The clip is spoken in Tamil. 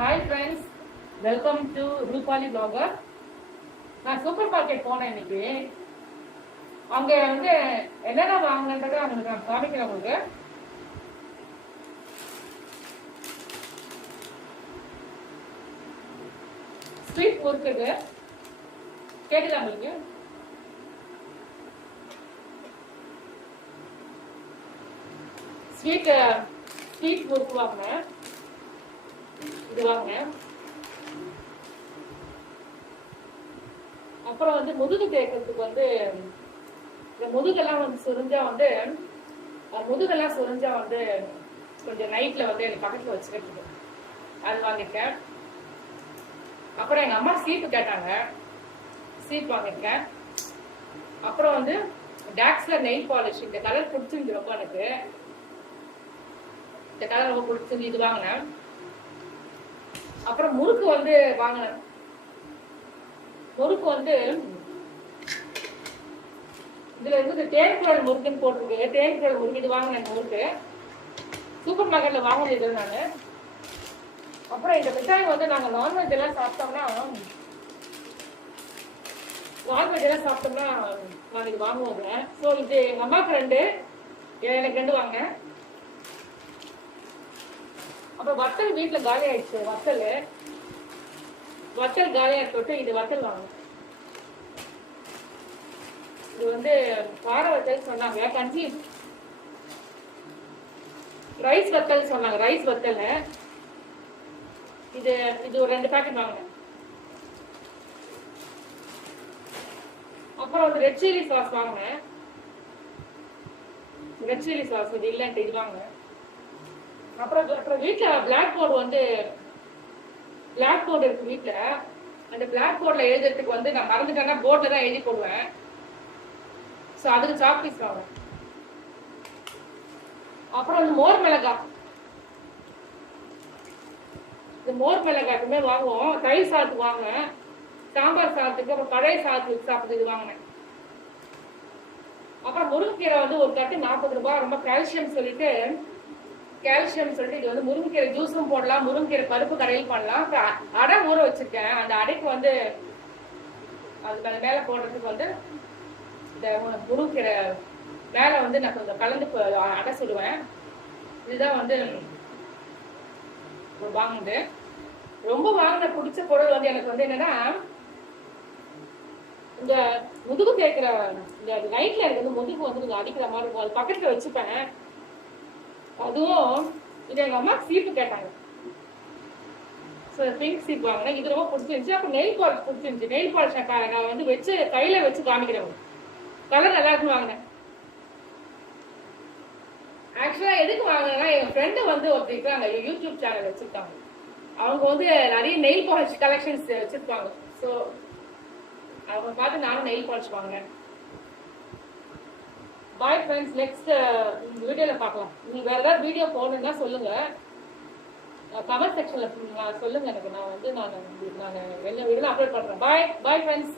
Hi friends, welcome to Rupali blogger. நான் சூப்பர் மார்க்கெட் போனேன் இன்னைக்கு. அங்கே வந்து என்னென்ன வாங்கினதை அவங்களுக்கு நான் காமிக்கிறேன். உங்களுக்கு ஸ்வீட் இருக்குது, கேட்டுதான் உங்களுக்கு. ஸ்வீட் முறுக்கு வாங்கினேன், இது வாங்கினேன். அப்புறம் வந்து முதுகு தேய்க்கிறதுக்கு வந்து இந்த முதுகெல்லாம் வந்து சுரிஞ்சா வந்து கொஞ்சம் நைட்ல வந்து எனக்கு பக்கத்துல வச்சுக்கிட்டு அது வாங்கிருக்கேன். அப்புறம் எங்க அம்மா சீப்பு கேட்டாங்க, சீப் வாங்கிருக்கேன். அப்புறம் வந்து டாக்ஸ்ல நெயில் பாலிஷ், இந்த கலர் பிடிச்சிருந்து ரொம்ப, எனக்கு இந்த கலர் ரொம்ப பிடிச்சிருந்து, இது வாங்கினேன். அப்புறம் முறுக்கு வந்து வாங்கினேன். முறுக்கு வந்து இதுல இருந்து தேன்குழல் முறுக்குன்னு போட்டிருக்கு. தேன்குழல் முறுக்கு இது வாங்கினேன். முறுக்கு சூப்பர் மார்க்கெட்ல வாங்கினது நானு. அப்புறம் இந்த மிட்டாய் வந்து நாங்க நான்வெஜ் எல்லாம் சாப்பிட்டோம்னா நான் இது வாங்குவோங்க. ஸோ இது எங்க அம்மாவுக்கு 2, எனக்கு 2 வாங்கினேன். அப்புறம் வத்தல் வீட்டுல காலி ஆயிடுச்சு. வத்தல் காலியா போட்டு இது வத்தல் வாங்கணும். இது வந்து கார வத்தல் சொன்னாங்க, கஞ்சி ரைஸ் வத்தல் சொன்னாங்க, ரைஸ் வத்தல். இது ஒரு 2 பேக்கெட் வாங்கினேன். அப்புறம் வந்து ரெட் சில்லி சாஸ் வாங்கினேன். ரெட் சில்லி சாஸ் இது இல்லைன்ட்டு இது வாங்கினேன். அப்புறம் வீட்டுல பிளாக் போர்டு இருக்கு வீட்டுல. அந்த பிளாக் போர்ட்ல எழுதுறதுக்கு வந்து நான் மறந்துட்டேன்னா போர்ட்ல தான் எழுதி போடுவேன். ஸோ அதுக்கு சாக்பீஸ் வாங்க. அப்புறம் வந்து மோர் மிளகாய், இந்த மோர் மிளகாய்க்குமே வாங்குவோம். தயிர் சாதத்துக்கு வாங்க, சாம்பார் சாதத்துக்கு, அப்புறம் பழைய சாதத்துக்கு சாப்பிட்றது வாங்கினேன். அப்புறம் முருங்கைக்கீரை வந்து ஒரு கட்டு 40 ரூபாய், ரொம்ப கால்சியம் சொல்லிட்டு இது வந்து முருங்கைக்கீரை ஜூஸும் போடலாம், முருங்கைக்கீரை பருப்பு கடையில் பண்ணலாம். அடை ஊற வச்சிருக்கேன். அந்த அடைக்கு வந்து அதுக்கு அந்த மேல போடுறதுக்கு வந்து இந்த முருங்கைக்கீரை மேல வந்து நான் கொஞ்சம் கலந்து அடை சுடுவேன். இதுதான் வந்து வாங்கினது. ரொம்ப வாங்கின பிடிச்ச பொருள் வந்து எனக்கு வந்து என்னன்னா, இந்த முதுகு தேய்க்கிற இந்த நைட்ல எனக்கு வந்து முதுகு வந்து அடிக்கிற மாதிரி இருக்கும். அது பக்கத்துல வச்சுப்பேன். அதுவும் இது எங்க அம்மா சீப்பு கேட்டாங்க, பிங்க் சீப் வாங்கினேன். இது ரொம்ப பிடிச்சிருந்துச்சு. அப்புறம் நெயில் பாலிஷ் பிடிச்சிருந்துச்சு. நெயில் பாலிஷ் நான் வந்து வச்சு கையில வச்சு காமிக்கிறேன். கலர் நல்லா இருக்குன்னு வாங்கினேன். ஆக்சுவலா எதுக்கு வாங்கினேன்னா, என் ஃப்ரெண்டு வந்து ஒருத்தர் இருக்காங்க, யூடியூப் சேனல் வச்சிருக்காங்க. அவங்க வந்து நிறைய நெயில் பாலிஷ் கலெக்ஷன்ஸ் வச்சிருப்பாங்க. ஸோ அவங்க பார்த்து நானும் நெயில் பாலிஷ் வாங்கினேன். பாய் ஃப்ரெண்ட்ஸ், நெக்ஸ்ட் வீடியோல பார்க்கலாம். நீங்க வேற ஏதாவது வீடியோ போகணுன்னா சொல்லுங்க, கமெண்ட் செக்ஷன்ல சொல்லுங்க எனக்கு. நான் என்ன வீடியோ அப்லோட் பண்றேன். Bye friends.